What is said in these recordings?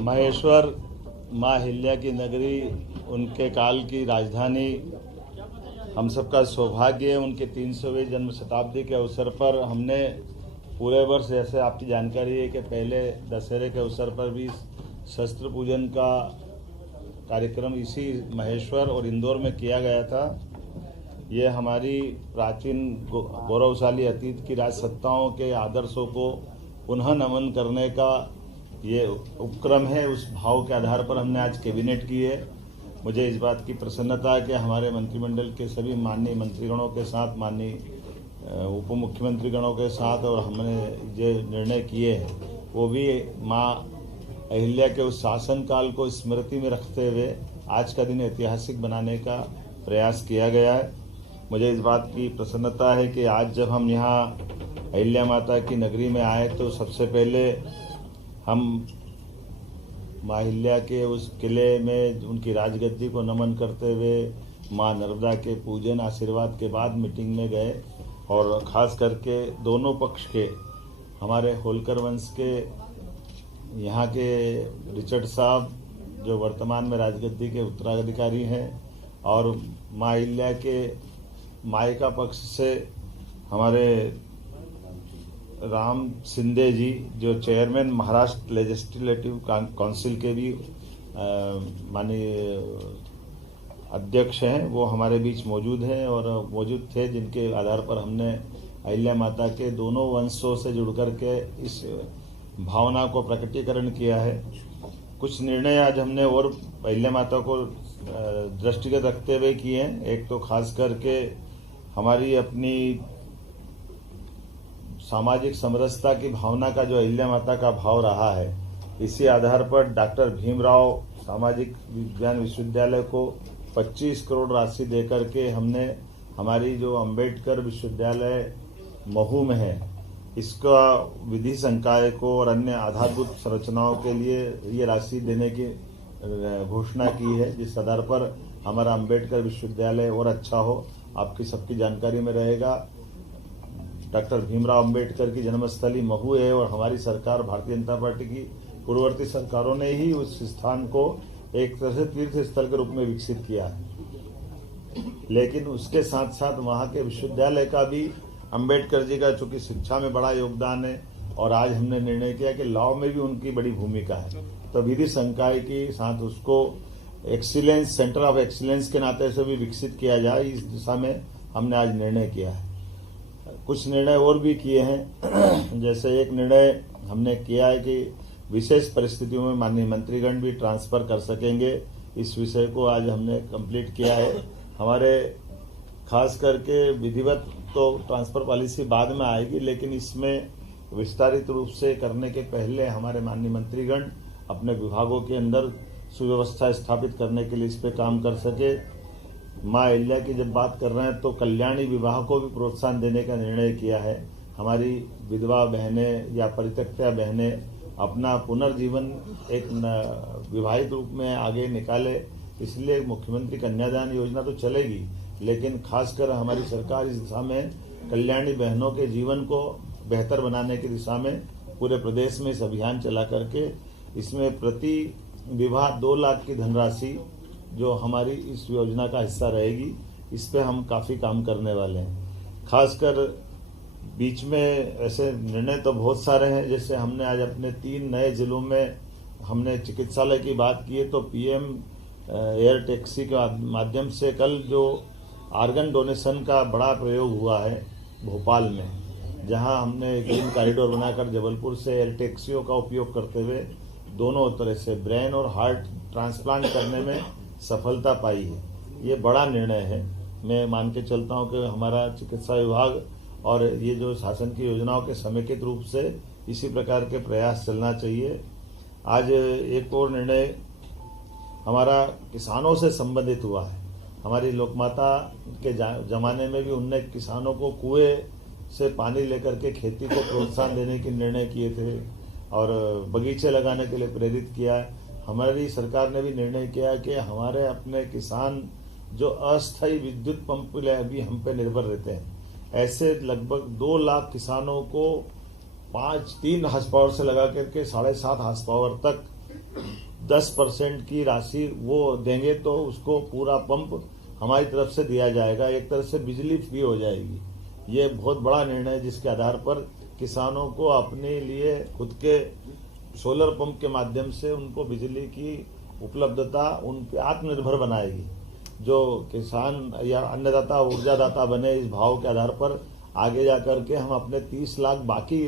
महेश्वर माँ हिल्या की नगरी, उनके काल की राजधानी, हम सबका सौभाग्य है। उनके 300वीं जन्म शताब्दी के अवसर पर हमने पूरे वर्ष, जैसे आपकी जानकारी है कि पहले दशहरे के अवसर पर भी शस्त्र पूजन का कार्यक्रम इसी महेश्वर और इंदौर में किया गया था। ये हमारी प्राचीन गौरवशाली अतीत की राजसत्ताओं के आदर्शों को पुनः नमन करने का ये उपक्रम है। उस भाव के आधार पर हमने आज कैबिनेट की है। मुझे इस बात की प्रसन्नता है कि हमारे मंत्रिमंडल के सभी माननीय मंत्रीगणों के साथ, माननीय उप मुख्यमंत्रीगणों के साथ, और हमने जो निर्णय किए हैं वो भी माँ अहिल्या के उस शासनकाल को स्मृति में रखते हुए आज का दिन ऐतिहासिक बनाने का प्रयास किया गया है। मुझे इस बात की प्रसन्नता है कि आज जब हम यहाँ अहिल्या माता की नगरी में आए तो सबसे पहले हम माँ अहिल्या के उस किले में उनकी राजगद्दी को नमन करते हुए माँ नर्मदा के पूजन आशीर्वाद के बाद मीटिंग में गए, और ख़ास करके दोनों पक्ष के, हमारे होलकर वंश के यहाँ के रिचर्ड साहब जो वर्तमान में राजगद्दी के उत्तराधिकारी हैं, और माँ अहिल्या के मायका पक्ष से हमारे राम शिंदे जी जो चेयरमैन महाराष्ट्र लेजिस्लेटिव काउंसिल के भी माननीय अध्यक्ष हैं, वो हमारे बीच मौजूद हैं और मौजूद थे, जिनके आधार पर हमने अहिल्या माता के दोनों वंशों से जुड़ कर के इस भावना को प्रकटीकरण किया है। कुछ निर्णय आज हमने और अहिल्या माता को दृष्टिगत रखते हुए किए हैं। एक तो खास करके हमारी अपनी सामाजिक समरसता की भावना का जो अहिल्या माता का भाव रहा है, इसी आधार पर डॉक्टर भीमराव सामाजिक विज्ञान विश्वविद्यालय को 25 करोड़ राशि देकर के हमने हमारी जो अंबेडकर विश्वविद्यालय महू में है, इसका विधि संकाय को और अन्य आधारभूत संरचनाओं के लिए ये राशि देने की घोषणा की है, जिस आधार पर हमारा अंबेडकर विश्वविद्यालय और अच्छा हो। आपकी सबकी जानकारी में रहेगा, डॉक्टर भीमराव अंबेडकर की जन्मस्थली महू है, और हमारी सरकार, भारतीय जनता पार्टी की पूर्ववर्ती सरकारों ने ही उस स्थान को एक तरह से तीर्थ स्थल के रूप में विकसित किया है। लेकिन उसके साथ साथ वहाँ के विश्वविद्यालय का भी अंबेडकर जी का चूंकि शिक्षा में बड़ा योगदान है, और आज हमने निर्णय किया कि लॉ में भी उनकी बड़ी भूमिका है, तो विधि संकाय के साथ उसको एक्सीलेंस, सेंटर ऑफ एक्सीलेंस के नाते से भी विकसित किया जाए, इस दिशा में हमने आज निर्णय किया है। कुछ निर्णय और भी किए हैं, जैसे एक निर्णय हमने किया है कि विशेष परिस्थितियों में माननीय मंत्रीगण भी ट्रांसफर कर सकेंगे। इस विषय को आज हमने कंप्लीट किया है। हमारे खास करके विधिवत तो ट्रांसफर पॉलिसी बाद में आएगी, लेकिन इसमें विस्तारित रूप से करने के पहले हमारे माननीय मंत्रीगण अपने विभागों के अंदर सुव्यवस्था स्थापित करने के लिए इस पे काम कर सके। माँ अहिल्या की जब बात कर रहे हैं तो कल्याणी विवाह को भी प्रोत्साहन देने का निर्णय किया है। हमारी विधवा बहनें या परित्यक्ता बहनें अपना पुनर्जीवन एक विवाहित रूप में आगे निकाले, इसलिए मुख्यमंत्री कन्यादान योजना तो चलेगी, लेकिन खासकर हमारी सरकार इस दिशा में कल्याणी बहनों के जीवन को बेहतर बनाने की दिशा में पूरे प्रदेश में इस अभियान चला करके इसमें प्रति विवाह 2 लाख की धनराशि जो हमारी इस योजना का हिस्सा रहेगी, इस पे हम काफ़ी काम करने वाले हैं। खासकर बीच में ऐसे निर्णय तो बहुत सारे हैं, जैसे हमने आज अपने 3 नए जिलों में हमने चिकित्सालय की बात की है, तो पीएम एयर टैक्सी के माध्यम से कल जो आर्गन डोनेशन का बड़ा प्रयोग हुआ है भोपाल में, जहां हमने ग्रीन कॉरिडोर बनाकर जबलपुर से एयर टैक्सियों का उपयोग करते हुए दोनों तरह से ब्रेन और हार्ट ट्रांसप्लांट करने में सफलता पाई है। ये बड़ा निर्णय है। मैं मान के चलता हूँ कि हमारा चिकित्सा विभाग और ये जो शासन की योजनाओं के समेकित रूप से इसी प्रकार के प्रयास चलना चाहिए। आज एक और निर्णय हमारा किसानों से संबंधित हुआ है। हमारी लोकमाता के जमाने में भी उनने किसानों को कुएं से पानी लेकर के खेती को प्रोत्साहन देने के निर्णय किए थे और बगीचे लगाने के लिए प्रेरित किया है। हमारी सरकार ने भी निर्णय किया कि हमारे अपने किसान जो अस्थायी विद्युत पंप भी हम पे निर्भर रहते हैं, ऐसे लगभग 2 लाख किसानों को 3 हार्स पावर से लगा करके 7.5 हार्स पावर तक 10% की राशि वो देंगे तो उसको पूरा पंप हमारी तरफ से दिया जाएगा। एक तरह से बिजली फ्री हो जाएगी। ये बहुत बड़ा निर्णय है जिसके आधार पर किसानों को अपने लिए खुद के सोलर पंप के माध्यम से उनको बिजली की उपलब्धता उन पे आत्मनिर्भर बनाएगी। जो किसान या अन्नदाता ऊर्जादाता बने इस भाव के आधार पर आगे जाकर के हम अपने 30 लाख बाकी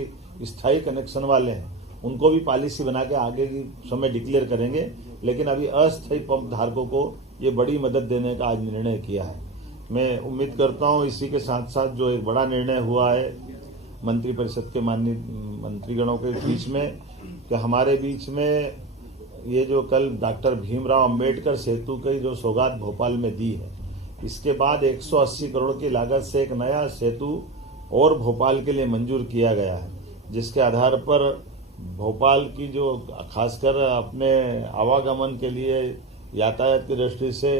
स्थायी कनेक्शन वाले हैं उनको भी पॉलिसी बना के आगे की समय डिक्लेयर करेंगे। लेकिन अभी अस्थायी पंप धारकों को ये बड़ी मदद देने का आज निर्णय किया है। मैं उम्मीद करता हूँ इसी के साथ साथ जो एक बड़ा निर्णय हुआ है मंत्रिपरिषद के माननीय मंत्रीगणों के बीच में कि हमारे बीच में ये जो कल डॉक्टर भीमराव अंबेडकर सेतु की जो सौगात भोपाल में दी है, इसके बाद 180 करोड़ की लागत से एक नया सेतु और भोपाल के लिए मंजूर किया गया है, जिसके आधार पर भोपाल की जो खासकर अपने आवागमन के लिए यातायात की दृष्टि से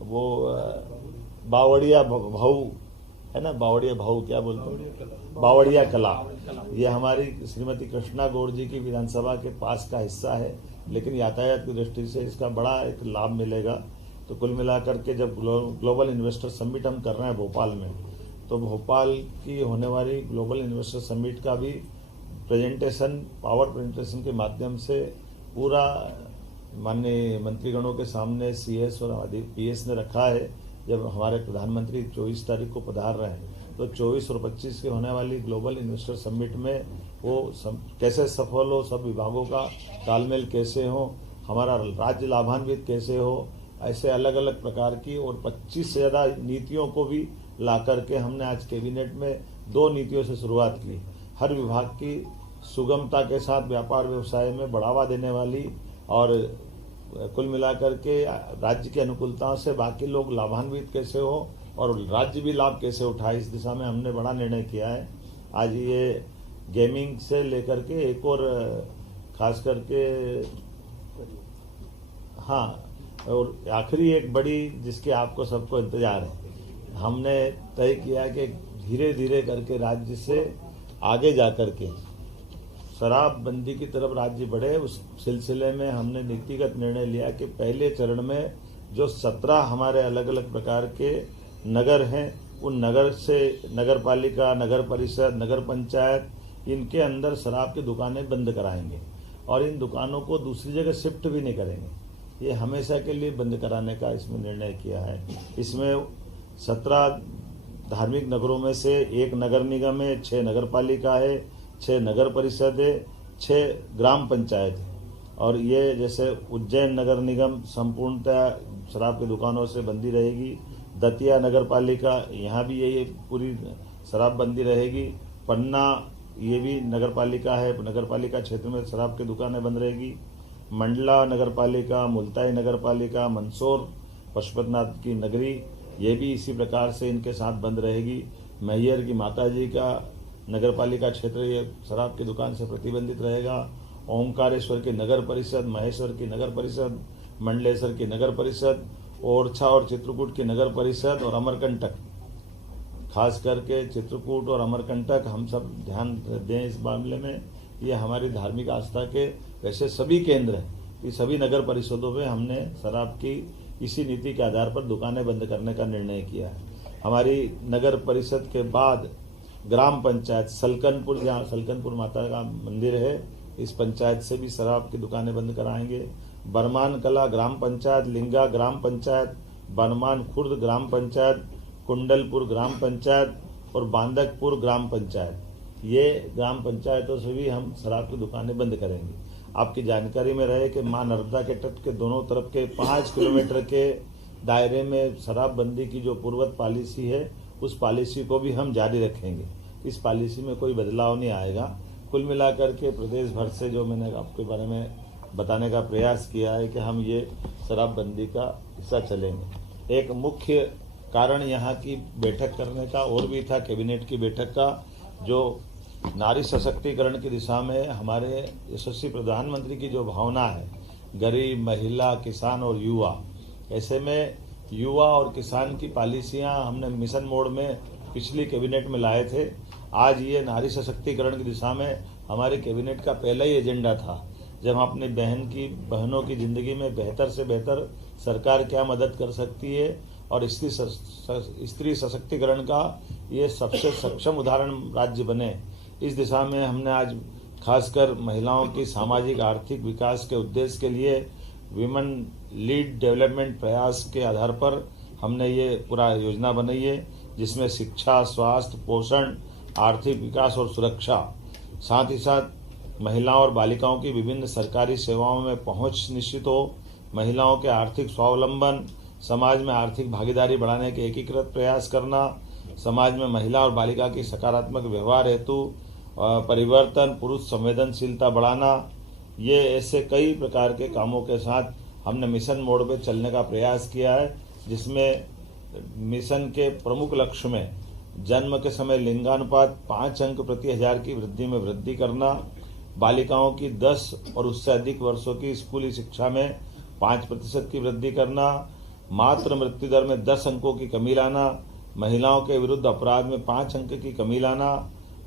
वो बावड़िया भाऊ है ना, बावड़िया भाऊ क्या बोलते हैं, बावड़िया कला, ये हमारी श्रीमती कृष्णा गौड़ जी की विधानसभा के पास का हिस्सा है, लेकिन यातायात की दृष्टि से इसका बड़ा एक लाभ मिलेगा। तो कुल मिलाकर के जब ग्लोबल इन्वेस्टर समिट हम कर रहे हैं भोपाल में, तो भोपाल की होने वाली ग्लोबल इन्वेस्टर समिट का भी प्रेजेंटेशन पावर प्रेजेंटेशन के माध्यम से पूरा माननीय मंत्रीगणों के सामने CS और PS ने रखा है। जब हमारे प्रधानमंत्री 24 तारीख को पधार रहे हैं तो 24 और 25 के होने वाली ग्लोबल इन्वेस्टर समिट में वो कैसे सफल हो, सब विभागों का तालमेल कैसे हो, हमारा राज्य लाभान्वित कैसे हो, ऐसे अलग अलग प्रकार की और 25 से ज़्यादा नीतियों को भी ला करके हमने आज कैबिनेट में 2 नीतियों से शुरुआत की। हर विभाग की सुगमता के साथ व्यापार व्यवसाय में बढ़ावा देने वाली और कुल मिलाकर के राज्य की अनुकूलताओं से बाकी लोग लाभान्वित कैसे हो और राज्य भी लाभ कैसे उठाए, इस दिशा में हमने बड़ा निर्णय किया है। आज ये गेमिंग से लेकर के एक और खास करके हाँ, और आखिरी एक बड़ी जिसकी आपको सबको इंतजार है, हमने तय किया कि धीरे धीरे करके राज्य से आगे जाकर के शराबबंदी की तरफ राज्य बढ़े। उस सिलसिले में हमने नीतिगत निर्णय लिया कि पहले चरण में जो 17 हमारे अलग अलग प्रकार के नगर हैं, उन नगर से नगर पालिका, नगर परिषद, नगर पंचायत, इनके अंदर शराब की दुकानें बंद कराएंगे और इन दुकानों को दूसरी जगह शिफ्ट भी नहीं करेंगे। ये हमेशा के लिए बंद कराने का इसमें निर्णय किया है। इसमें 17 धार्मिक नगरों में से 1 नगर निगम है, 6 नगर पालिका है, 6 नगर परिषद है, 6 ग्राम पंचायत है। और ये जैसे उज्जैन नगर निगम संपूर्णतः शराब की दुकानों से बंदी रहेगी। दतिया नगर पालिका, यहाँ भी यही पूरी शराब बंदी रहेगी। पन्ना ये भी नगर पालिका है, नगर पालिका क्षेत्र में शराब की दुकानें बंद रहेगी। मंडला नगर पालिका, मुल्ताई नगर पालिका, मंदसौर पशुपतिनाथ की नगरी, ये भी इसी प्रकार से इनके साथ बंद रहेगी। मैहर की माताजी का नगर पालिका क्षेत्र ये शराब की दुकान से प्रतिबंधित रहेगा। ओंकारेश्वर की नगर परिषद, महेश्वर की नगर परिषद, मंडलेश्वर की नगर परिषद, ओरछा और चित्रकूट की नगर परिषद और अमरकंटक, खास करके चित्रकूट और अमरकंटक हम सब ध्यान दें इस मामले में। ये हमारी धार्मिक आस्था के वैसे सभी केंद्र हैं, ये सभी नगर परिषदों में हमने शराब की इसी नीति के आधार पर दुकानें बंद करने का निर्णय किया है। हमारी नगर परिषद के बाद ग्राम पंचायत सलकनपुर, जहाँ सलकनपुर माता का मंदिर है, इस पंचायत से भी शराब की दुकानें बंद कराएंगे। बरमान कला ग्राम पंचायत, लिंगा ग्राम पंचायत, बरमान खुर्द ग्राम पंचायत, कुंडलपुर ग्राम पंचायत और बांदकपुर ग्राम पंचायत, ये ग्राम पंचायतों से भी हम शराब की दुकानें बंद करेंगे। आपकी जानकारी में रहे कि मां नर्मदा के तट के दोनों तरफ के 5 किलोमीटर के दायरे में शराबबंदी की जो पूर्वत पॉलिसी है, उस पॉलिसी को भी हम जारी रखेंगे। इस पॉलिसी में कोई बदलाव नहीं आएगा। कुल मिलाकर के प्रदेश भर से जो मैंने आपके बारे में बताने का प्रयास किया है कि हम ये शराबबंदी का हिस्सा चलेंगे। एक मुख्य कारण यहाँ की बैठक करने का और भी था, कैबिनेट की बैठक का, जो नारी सशक्तिकरण की दिशा में हमारे यशस्वी प्रधानमंत्री की जो भावना है, गरीब, महिला, किसान और युवा, ऐसे में युवा और किसान की पॉलिसियां हमने मिशन मोड में पिछली कैबिनेट में लाए थे। आज ये नारी सशक्तिकरण की दिशा में हमारे कैबिनेट का पहला ही एजेंडा था जब हम अपनी बहनों की ज़िंदगी में बेहतर से बेहतर सरकार क्या मदद कर सकती है और स्त्री सशक्तिकरण का ये सबसे सक्षम उदाहरण राज्य बने, इस दिशा में हमने आज खासकर महिलाओं की सामाजिक आर्थिक विकास के उद्देश्य के लिए विमेन लीड डेवलपमेंट प्रयास के आधार पर हमने ये पूरा योजना बनाई है, जिसमें शिक्षा, स्वास्थ्य, पोषण, आर्थिक विकास और सुरक्षा, साथ ही साथ महिलाओं और बालिकाओं की विभिन्न सरकारी सेवाओं में पहुंच निश्चित हो, महिलाओं के आर्थिक स्वावलंबन, समाज में आर्थिक भागीदारी बढ़ाने के एकीकृत प्रयास करना, समाज में महिला और बालिका की सकारात्मक व्यवहार हेतु परिवर्तन, पुरुष संवेदनशीलता बढ़ाना, ये ऐसे कई प्रकार के कामों के साथ हमने मिशन मोड पे चलने का प्रयास किया है, जिसमें मिशन के प्रमुख लक्ष्य में जन्म के समय लिंगानुपात 5 अंक प्रति हजार की वृद्धि में वृद्धि करना, बालिकाओं की 10 और उससे अधिक वर्षों की स्कूली शिक्षा में 5% की वृद्धि करना, मातृ मृत्यु दर में 10 अंकों की कमी लाना, महिलाओं के विरुद्ध अपराध में 5 अंक की कमी लाना,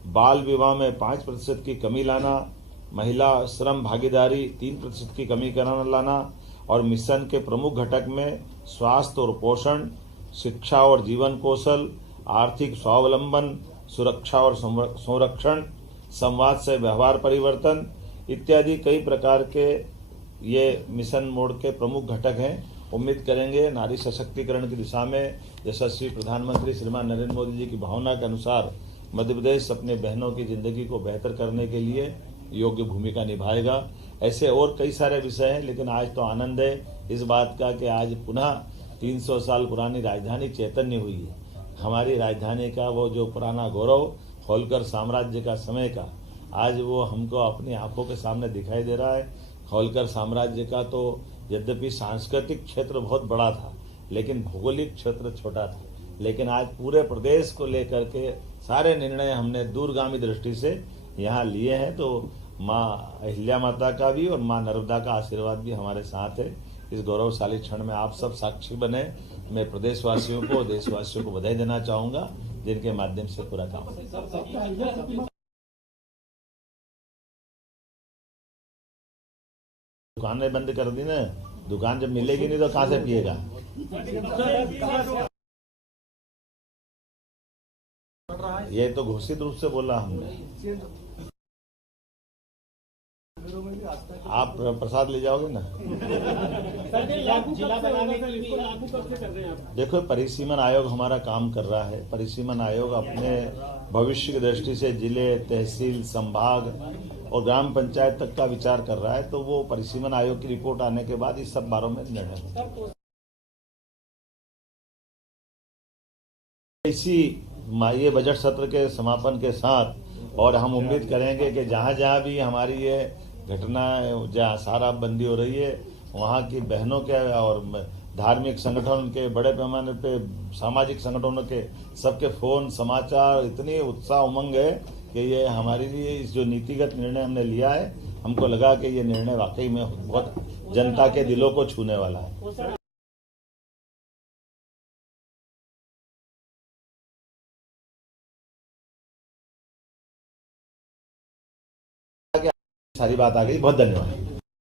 बाल विवाह में 5% की कमी लाना, महिला श्रम भागीदारी 3% की कमी लाना और मिशन के प्रमुख घटक में स्वास्थ्य और पोषण, शिक्षा और जीवन कौशल, आर्थिक स्वावलंबन, सुरक्षा और संरक्षण, संवाद से व्यवहार परिवर्तन इत्यादि कई प्रकार के ये मिशन मोड के प्रमुख घटक हैं। उम्मीद करेंगे नारी सशक्तिकरण की दिशा में यशस्वी प्रधानमंत्री श्रीमान नरेंद्र मोदी जी की भावना के अनुसार मध्य प्रदेश अपने बहनों की जिंदगी को बेहतर करने के लिए योग्य भूमिका निभाएगा। ऐसे और कई सारे विषय हैं, लेकिन आज तो आनंद है इस बात का कि आज पुनः 300 साल पुरानी राजधानी चैतन्य हुई है। हमारी राजधानी का वो जो पुराना गौरव होलकर साम्राज्य का समय का आज वो हमको अपनी आंखों के सामने दिखाई दे रहा है। होलकर साम्राज्य का तो यद्यपि सांस्कृतिक क्षेत्र बहुत बड़ा था, लेकिन भौगोलिक क्षेत्र छोटा था, लेकिन आज पूरे प्रदेश को लेकर के सारे निर्णय हमने दूरगामी दृष्टि से यहाँ लिए हैं। तो माँ अहिल्या माता का भी और माँ नर्मदा का आशीर्वाद भी हमारे साथ है। इस गौरवशाली क्षण में आप सब साक्षी बने। मैं प्रदेशवासियों को, देशवासियों को बधाई देना चाहूँगा, जिनके माध्यम से पूरा काम। दुकानें बंद कर दी ना, दुकान जब मिलेगी नहीं तो कहाँ से पिएगा। ये तो घोषित रूप से बोला हमने। आप प्रसाद ले जाओगे ना। देखो, परिसीमन आयोग हमारा काम कर रहा है। परिसीमन आयोग अपने भविष्य की दृष्टि से जिले, तहसील, संभाग और ग्राम पंचायत तक का विचार कर रहा है। तो वो परिसीमन आयोग की रिपोर्ट आने के बाद इस सब बारों में निर्णय होगा। इसी ये बजट सत्र के समापन के साथ और हम उम्मीद करेंगे कि जहाँ जहाँ भी हमारी ये घटना जहाँ शराबबंदी हो रही है, वहाँ की बहनों के और धार्मिक संगठन के, बड़े पैमाने पे सामाजिक संगठनों के सबके फोन, समाचार, इतनी उत्साह उमंग है कि ये हमारे लिए इस जो नीतिगत निर्णय हमने लिया है, हमको लगा कि ये निर्णय वाकई में बहुत जनता के दिलों को छूने वाला है। सारी बात आ गई। बहुत धन्यवाद।